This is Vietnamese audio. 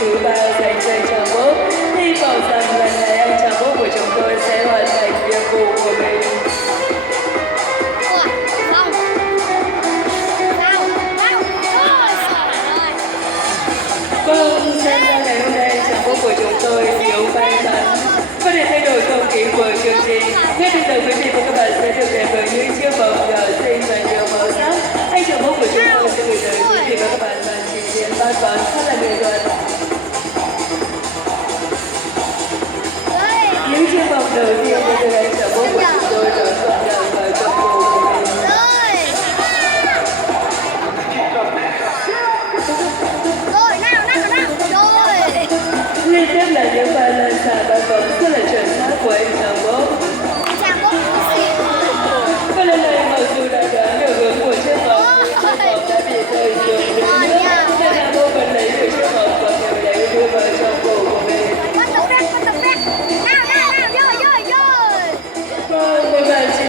thứ ba dành cho anh chàng bốp. Hy vọng rằng lần này anh chàng bốp của chúng tôi sẽ hoàn thành nhiệm vụ của mình. Vâng, xem ra ngày hôm nay anh chàng bốp của chúng tôi thiếu may mắn. Và để thay đổi không khí của chương trình, ngay bây giờ quý vị và các bạn sẽ được đến với những chiếc vòng nhỏ xinh và nhiều màu sắc. Anh chàng bốp của chúng tôi sẽ gửi tới quý vị và các bạn màn trình diễn ba toán rất là nghệ thuật.